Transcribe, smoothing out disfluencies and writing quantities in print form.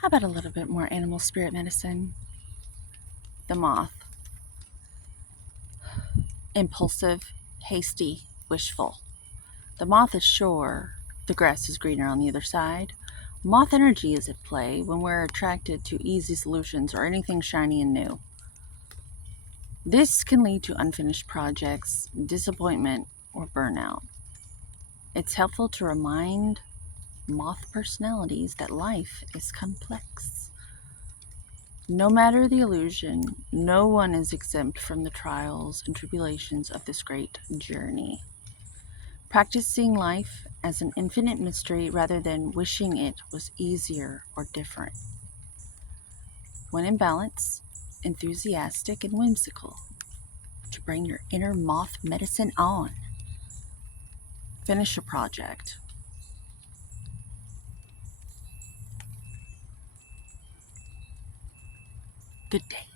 How about a little bit more animal spirit medicine? The moth. Impulsive, hasty, wishful. The moth is sure the grass is greener on the other side. Moth energy is at play when we're attracted to easy solutions or anything shiny and new. This can lead to unfinished projects, disappointment, or burnout. It's helpful to remind moth personalities that life is complex. No matter the illusion, no one is exempt from the trials and tribulations of this great journey. Practice seeing life as an infinite mystery rather than wishing it was easier or different. When in balance, enthusiastic and whimsical, to bring your inner moth medicine on. Finish a project. Good day.